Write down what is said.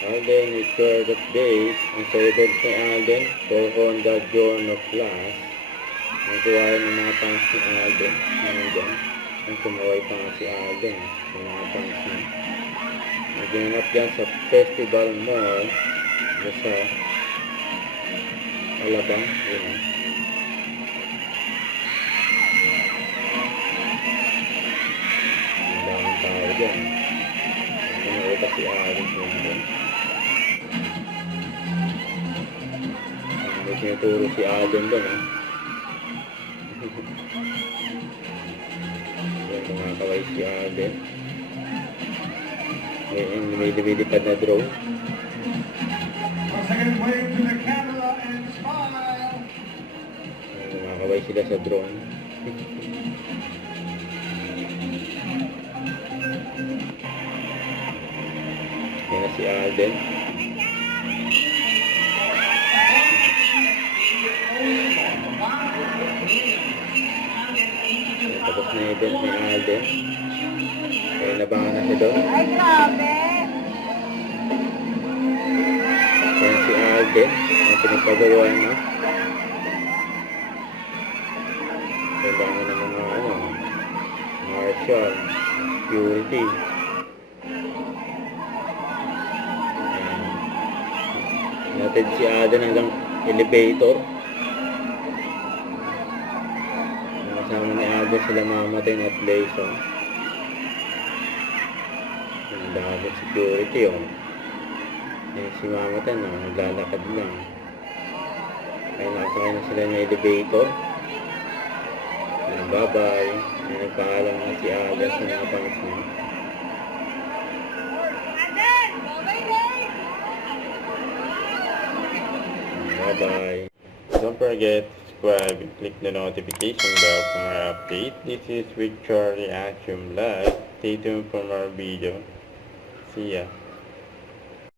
Alden with third update. Ang sa event ni Alden, for Honda John of Class. Nagawa ng mga fans ni Alden. Nandyan. Ang kumaway pa nga si Alden. Sa mga fans niya. Naginap dyan sa Festival Mall. Sa Alabang. Yun. Ang daming tao dyan. Kumaway pa si Alden. Nandyan. May sinuturo si Alden doon, ha? Yan, kumakaway si Alden. May lumilipad na drone. Kumakaway sila sa drone. Yan na si Alden. Tapos na event ni Alden. Kaya nabangan na siya doon. Ay, grabe! Kaya si Alden, ang pinagpagawa na. Kailangan ng mga martial, security. Natin si Alden hanggang elevator. Kasama ni Alden sila mamatay at Laysa. Ang daming security, oh. Si Mamatan, naglalakad lang. Kaya nakasakay na sila ng elevator. Bye-bye. Nagpaalam na si Alden sa mga fans niya. Bye-bye. Don't forget to subscribe and click the notification bell for more updates. This is Victor Reaction Vlog. Stay tuned for more video. See ya.